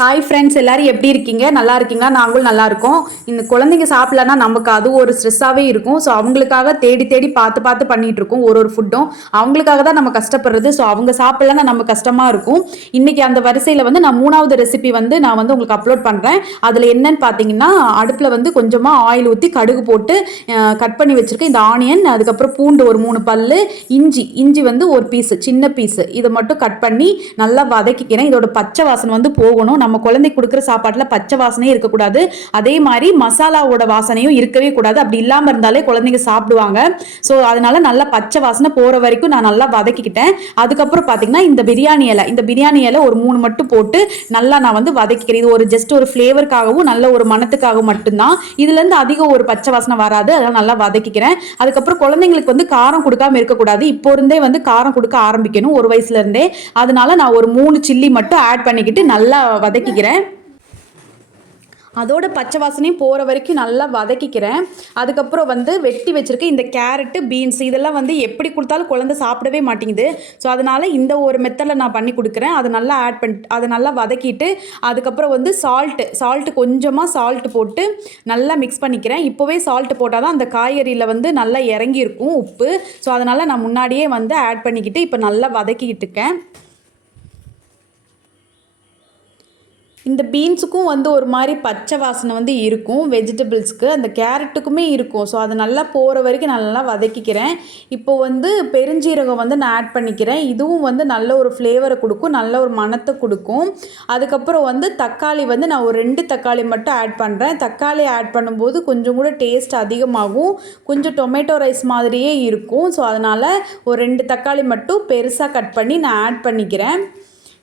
Hi friends, எல்லாரும் எப்படி இருக்கீங்க? நல்லா இருக்கீங்களா? நாங்களும் நல்லா இருக்கோம். இந்த குழந்தைங்க சாப்பிடலன்னா நமக்கு அது ஒரு ஸ்ட்ரெஸ்ஸாகவே இருக்கும். ஸோ அவங்களுக்காக தேடி தேடி பார்த்து பார்த்து பண்ணிட்டு இருக்கோம். ஒரு ஃபுட்டும் அவங்களுக்காக தான் நம்ம கஷ்டப்படுறது. ஸோ அவங்க சாப்பிடலன்னா நம்ம கஷ்டமா இருக்கும். இன்னைக்கு அந்த வரிசையில் வந்து நான் 3வது ரெசிபி வந்து நான் வந்து உங்களுக்கு அப்லோட் பண்ணுறேன். அதில் என்னன்னு பார்த்தீங்கன்னா, அடுப்பில் வந்து கொஞ்சமாக ஆயில் ஊற்றி கடுகு போட்டு கட் பண்ணி வச்சிருக்கேன் இந்த ஆனியன், அதுக்கப்புறம் பூண்டு ஒரு 3 பல்லு, இஞ்சி வந்து ஒரு பீஸு, சின்ன பீஸு, இதை மட்டும் கட் பண்ணி நல்லா வதக்கிக்கிறேன். இதோட பச்சை வாசனை வந்து போகணும். நம்ம குழந்தைக்கு கொடுக்குற சாப்பாட்டில் பச்சை வாசனையே இருக்கக்கூடாது. அதே மாதிரி மசாலாவோட வாசனையும் இருக்கவே கூடாது. அப்படி இல்லாமல் இருந்தாலே குழந்தைங்க சாப்பிடுவாங்க. ஸோ அதனால நல்லா பச்சை வாசனை போகிற வரைக்கும் நான் நல்லா வதக்கிக்கிட்டேன். அதுக்கப்புறம் பார்த்தீங்கன்னா இந்த பிரியாணி இலை ஒரு 3 மட்டும் போட்டு நல்லா நான் வந்து வதக்கிக்கிறேன். இது ஒரு ஜஸ்ட் ஒரு ஃப்ளேவருக்காகவும் நல்ல ஒரு மணத்துக்காகவும் மட்டும்தான். இதுலேருந்து அதிகம் ஒரு பச்சை வாசனை வராது. அதெல்லாம் நல்லா வதக்கிக்கிறேன். அதுக்கப்புறம் குழந்தைங்களுக்கு வந்து காரம் கொடுக்காம இருக்கக்கூடாது. இப்போ இருந்தே வந்து காரம் கொடுக்க ஆரம்பிக்கணும், ஒரு வயசுல இருந்தே. அதனால நான் ஒரு 3 சில்லி மட்டும் ஆட் பண்ணிக்கிட்டு நல்லா வதக்கிக்கிறேன். அதோட பச்சை வாசனையும் போகிற வரைக்கும் நல்லா வதக்கிக்கிறேன். அதுக்கப்புறம் வந்து வெட்டி வச்சுருக்கேன் இந்த கேரட்டு, பீன்ஸ், இதெல்லாம் வந்து எப்படி கொடுத்தாலும் குழந்தை சாப்பிடவே மாட்டேங்குது. ஸோ அதனால் இந்த ஒரு மெத்தடில் நான் பண்ணி கொடுக்குறேன். அதை நல்லா அதை நல்லா வதக்கிட்டு அதுக்கப்புறம் வந்து சால்ட்டு கொஞ்சமாக சால்ட்டு போட்டு நல்லா மிக்ஸ் பண்ணிக்கிறேன். இப்போவே சால்ட்டு போட்டால் தான் அந்த காய்கறியில் வந்து நல்லா இறங்கியிருக்கும் உப்பு. ஸோ அதனால் நான் முன்னாடியே வந்து ஆட் பண்ணிக்கிட்டு இப்போ நல்லா வதக்கிக்கிட்டு இருக்கேன். இந்த பீன்ஸுக்கும் வந்து ஒரு மாதிரி பச்சை வாசனை வந்து இருக்கும், வெஜிடபிள்ஸ்க்கு. அந்த கேரட்டுக்குமே இருக்கும். ஸோ அது நல்லா போகிற வரைக்கும் நல்லா வதக்கிக்கிறேன். இப்போ வந்து பெருஞ்சீரகம் வந்து நான் ஆட் பண்ணிக்கிறேன். இதுவும் வந்து நல்ல ஒரு ஃப்ளேவரை கொடுக்கும், நல்ல ஒரு மணத்தை கொடுக்கும். அதுக்கப்புறம் வந்து தக்காளி வந்து நான் ஒரு 2 தக்காளி மட்டும் ஆட் பண்ணுறேன். தக்காளி ஆட் பண்ணும்போது கொஞ்சம் கூட டேஸ்ட் அதிகமாகும், கொஞ்சம் டொமேட்டோ ரைஸ் மாதிரியே இருக்கும். ஸோ அதனால் ஒரு 2 தக்காளி மட்டும் பெருசாக கட் பண்ணி நான் ஆட் பண்ணிக்கிறேன்.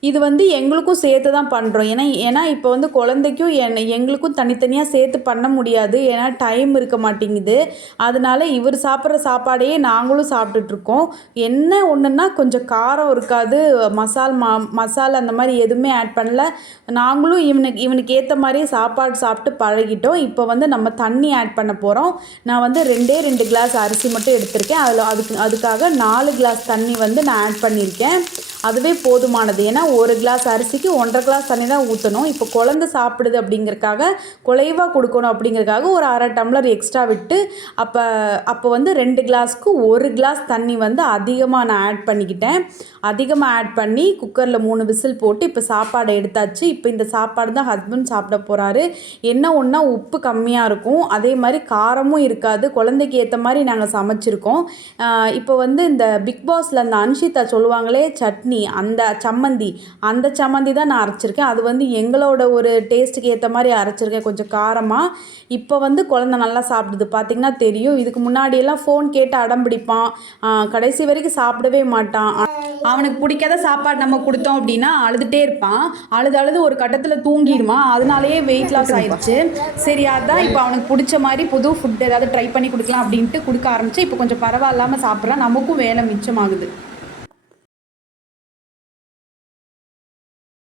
இது வந்து எங்களுக்கும் சேர்த்து தான் பண்ணுறோம். ஏன்னா இப்போ வந்து குழந்தைக்கும் எங்களுக்கும் தனித்தனியாக சேர்த்து பண்ண முடியாது. ஏன்னா டைம் இருக்க மாட்டேங்குது. அதனால இவர் சாப்பிட்ற சாப்பாடையே நாங்களும் சாப்பிட்டுட்ருக்கோம். என்ன ஒன்றுன்னா கொஞ்சம் காரம் இருக்காது, மசாலா அந்த மாதிரி எதுவுமே ஆட் பண்ணல. நாங்களும் இவனுக்கு ஏற்ற மாதிரி சாப்பாடு சாப்பிட்டு பழகிட்டோம். இப்போ வந்து நம்ம தண்ணி ஆட் பண்ண போகிறோம். நான் வந்து 2 கிளாஸ் அரிசி மட்டும் எடுத்திருக்கேன். அதுக்காக 4 கிளாஸ் தண்ணி வந்து நான் ஆட் பண்ணியிருக்கேன். அதுவே போதுமானது. ஏன்னா 1 கிளாஸ் அரிசிக்கு 1.5 கிளாஸ் தண்ணி தான் ஊற்றணும். இப்போ குழந்தை சாப்பிடுது அப்படிங்கிறதுக்காக, குலைவாக கொடுக்கணும் அப்படிங்கிறதுக்காக ஒரு 1/2 டம்ளர் எக்ஸ்ட்ரா விட்டு அப்போ வந்து 2 கிளாஸ்க்கு 1 கிளாஸ் தண்ணி வந்து அதிகமாக நான் ஆட் பண்ணிக்கிட்டேன். அதிகமாக ஆட் பண்ணி குக்கரில் 3 விசில் போட்டு இப்போ சாப்பாடை எடுத்தாச்சு. இப்போ இந்த சாப்பாடு தான் ஹஸ்பண்ட் சாப்பிட போகிறாரு. என்ன ஒன்றா உப்பு கம்மியாக இருக்கும், அதே மாதிரி காரமும் இருக்காது. குழந்தைக்கு ஏற்ற மாதிரி நாங்கள் சமைச்சிருக்கோம். இப்போ வந்து இந்த பிக் பாஸில் அந்த அன்ஷிதா சொல்லுவாங்களே சட்னி, அந்த சம்மந்தி தான் நான் அரைச்சிருக்கேன். அது வந்து எங்களோட ஒரு டேஸ்ட்டுக்கு ஏற்ற மாதிரி அரைச்சிருக்கேன், கொஞ்சம் காரமாக. இப்போ வந்து குழந்தை நல்லா சாப்பிடுது, பார்த்திங்கன்னா தெரியும். இதுக்கு முன்னாடியெல்லாம் ஃபோன் கேட்டு அடம் பிடிப்பான், கடைசி வரைக்கும் சாப்பிடவே மாட்டான். அவனுக்கு பிடிக்காத சாப்பாடு நம்ம கொடுத்தோம் அப்படின்னா அழுதுகிட்டே இருப்பான். அழுது ஒரு கட்டத்தில் தூங்கிடுவான். அதனாலேயே வெயிட் லாஸ் ஆயிடுச்சு. சரி, அதான் இப்போ அவனுக்கு பிடிச்ச மாதிரி புது ஃபுட் ஏதாவது ட்ரை பண்ணி கொடுக்கலாம் அப்படின்ட்டு கொடுக்க ஆரம்பிச்சு இப்போ கொஞ்சம் பரவாயில்லாமல் சாப்பிட்றான். நமக்கும் வேலை மிச்சமாகுது.